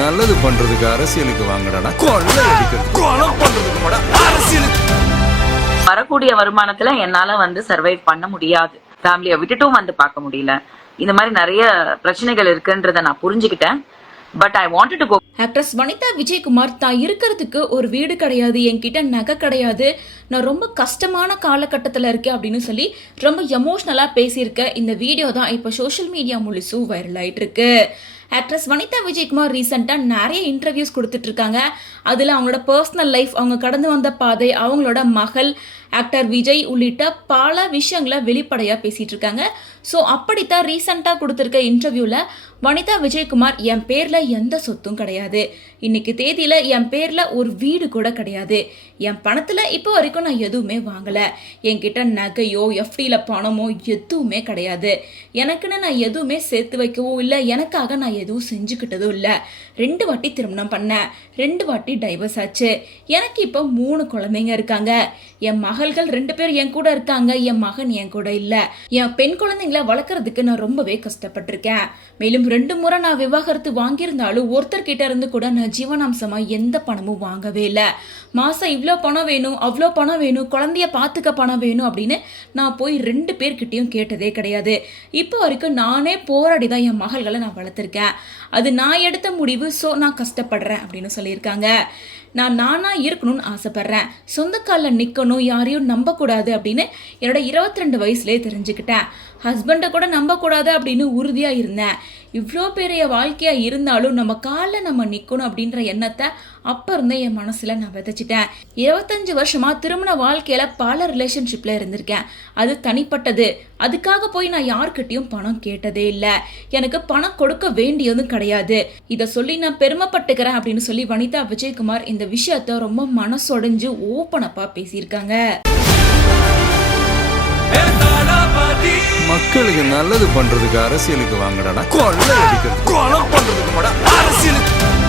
நல்லது பண்றதுக்கு அரசியலுக்கு வாங்கடா, கொள்ளை அடிக்கிறது கொலை பண்றதுக்கு அரசியலுக்கு. வரக்கூடிய வருமானத்துல என்னால சர்வைவ் பண்ண முடியாது, ஃபேமிலியை விட்டுட்டும் பார்க்க முடியல. இந்த மாதிரி நிறைய பிரச்சனைகள் இருக்குன்றத நான் புரிஞ்சுக்கிட்டேன். But I wanted to go. Actress Vanitha Vijayakumar தான் இருக்கிறதுக்கு ஒரு வீடு கிடையாது, என்கிட்ட நகை கிடையாது, நான் ரொம்ப கஷ்டமான காலகட்டத்தில் இருக்கேன் அப்படின்னு சொல்லி ரொம்ப எமோஷ்னலாக பேசியிருக்க இந்த வீடியோ தான் இப்போ சோஷியல் மீடியா முழுசும் வைரல் ஆகிட்டு இருக்கு. ஆக்ட்ரஸ் வனிதா விஜயகுமார் ரீசெண்டாக நிறைய இன்டர்வியூஸ் கொடுத்துட்ருக்காங்க. அதில் அவங்களோட பர்சனல் லைஃப், அவங்க கடந்து வந்த பாதை, அவங்களோட மகள் ஆக்டர் விஜய் உள்ளிட்ட பல விஷயங்களை வெளிப்படையாக பேசிகிட்டு இருக்காங்க. ஸோ அப்படித்தான் ரீசெண்டாக கொடுத்துருக்க இன்டர்வியூவில் வனிதா விஜயகுமார் என் பேரில் எந்த சொத்தும் கிடையாது, இன்னைக்கு தேதியில் என் பேரில் ஒரு வீடு கூட கிடையாது, என் பணத்தில் இப்போ வரைக்கும் நான் எதுவுமே வாங்கலை, என்கிட்ட நகையோ எஃப்டியில் பணமோ எதுவுமே கிடையாது, எனக்குன்னு நான் எதுவுமே சேர்த்து வைக்கவோ இல்லை, எனக்காக நான் எதுவும் செஞ்சுக்கிட்டதும் இல்லை, 2 வாட்டி திருமணம் பண்ணேன், 2 வாட்டி டைவர்ஸ் ஆச்சு, எனக்கு இப்போ 3 குழந்தைங்க இருக்காங்க, என் மகள்கள் 2 பேர் என் கூட இருக்காங்க, என் மகன் என் கூட இல்லை, என் பெண் குழந்தைங்களை வளர்க்குறதுக்கு நான் ரொம்பவே கஷ்டப்பட்டிருக்கேன், மேலும் 2 முறை நான் விவாகரத்து வாங்கியிருந்தாலும் ஒருத்தர்கிட்ட இருந்து கூட நான் ஜீவனாம்சமாக எந்த பணமும் வாங்கவே இல்லை, மாதம் இவ்வளோ பணம் வேணும், அவ்வளோ பணம் வேணும், குழந்தைய பார்த்துக்க பணம் வேணும் அப்படின்னு நான் போய் 2 பேர்கிட்டையும் கேட்டதே கிடையாது, இப்போ வரைக்கும் நானே போராடி தான் என் மகள்களை நான் வளர்த்துருக்கேன், அது நான் எடுத்த முடிவு, ஸோ நான் கஷ்டப்படுறேன் அப்படின்னு சொல்லியிருக்காங்க. நான் நானாக இருக்கணும்னு ஆசைப்பட்றேன், சொந்த காலில் நிற்கணும், யாரையும் நம்பக்கூடாது அப்படின்னு என்னோட 22 வயசுலேயே தெரிஞ்சுக்கிட்டேன், ஹஸ்பண்டை கூட நம்பக்கூடாது அப்படின்னு உறுதியாக இருந்தேன், இவ்வளோ பெரிய வாழ்க்கையாக இருந்தாலும் நம்ம காலில் நம்ம நிற்கணும் அப்படின்ற எண்ணத்தை அப்போ இருந்தே என் மனசில் நான் விதைச்சிட்டேன். 25 வருஷமாக திருமண வாழ்க்கையில் பல ரிலேஷன்ஷிப்பில் இருந்திருக்கேன், அது தனிப்பட்டது, அதுக்காக போய் நான் யார்கிட்டையும் பணம் கேட்டதே இல்லை, எனக்கு பணம் கொடுக்க வேண்டியதும் கிடையாது, இதை சொல்லி நான் பெருமைப்பட்டுக்கிறேன் அப்படின்னு சொல்லி வனிதா விஜயகுமார் இந்த விஷயத்த ரொம்ப மனசொடைஞ்சு ஓப்பனப்பா பேசியிருக்காங்க. மக்களுக்கு நல்லது பண்றதுக்கு அரசியலுக்கு வாங்கடா, கொள்ளை அடிக்கிறது கொலை பண்றதுக்கு அரசியலுக்கு.